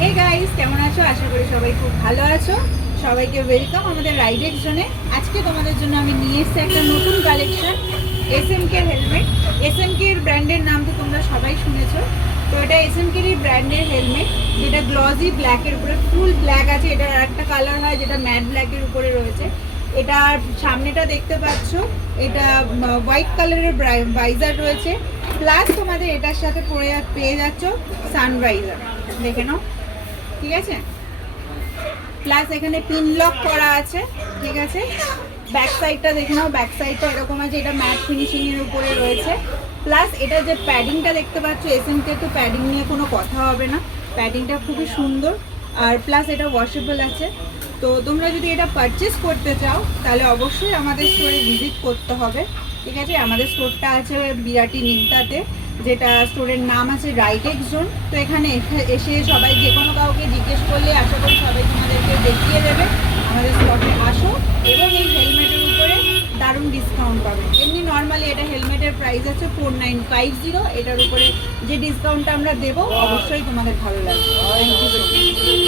Hey guys, কেমন আছো? আশা করি সবাই খুব ভালো আছো। সবাইকে ওয়েলকাম আমাদের রাইডেক্স জোনে। আজকে তোমাদের জন্য আমি নিয়ে এসেছি একটা নতুন কালেকশন, এসএমকে হেলমেট। এসএমকে ব্র্যান্ডের নাম তো তোমরা সবাই শুনেছো। তো এটা এসএমকে ব্র্যান্ডের হেলমেট, যেটা গ্লসি ব্ল্যাকের উপরে, ফুল ব্ল্যাক আছে। এটার আরেকটা কালার হয় যেটা ম্যাট ব্ল্যাকের উপরে রয়েছে। এটার সামনেটা দেখতে পাচ্ছ, এটা হোয়াইট কালারের ভাইজার রয়েছে। প্লাস তোমাদের এটার সাথে পেয়ে যাচ্ছ সানভাইজার, দেখে নাও, ঠিক আছে। প্লাস এখানে পিন লক করা আছে, ঠিক আছে। ব্যাক সাইডটা দেখে নাও, ব্যাক সাইডটা এরকম আছে, এটা ম্যাট ফিনিশিং এর উপরে রয়েছে। প্লাস এটা যে প্যাডিংটা দেখতে পাচ্ছ, এসএমকে তো প্যাডিং নিয়ে কোনো কথা হবে না, প্যাডিংটা খুবই সুন্দর। আর প্লাস এটা ওয়াশেবল আছে। তো তোমরা যদি এটা পারচেস করতে চাও তাহলে অবশ্যই আমাদের স্টোরে ভিজিট করতে হবে, ঠিক আছে। আমাদের স্টোরটা আছে বিরাটি নিমতাতে, যেটা স্টোরের নাম আছে রাইডেক্স জোন। তো এখানে এসে সবাই যে কোনো কাউকে জিজ্ঞেস করলে আশা করি সবাই তোমাদেরকে দেখিয়ে দেবে। আমাদের স্পটে আসো এবং এই হেলমেটের উপরে দারুণ ডিসকাউন্ট পাবে। এমনি নর্মালি এটা হেলমেটের প্রাইস আছে 4950। এটার উপরে যে ডিসকাউন্টটা আমরা দেবো অবশ্যই তোমাদের ভালো লাগবে। Thank you so much.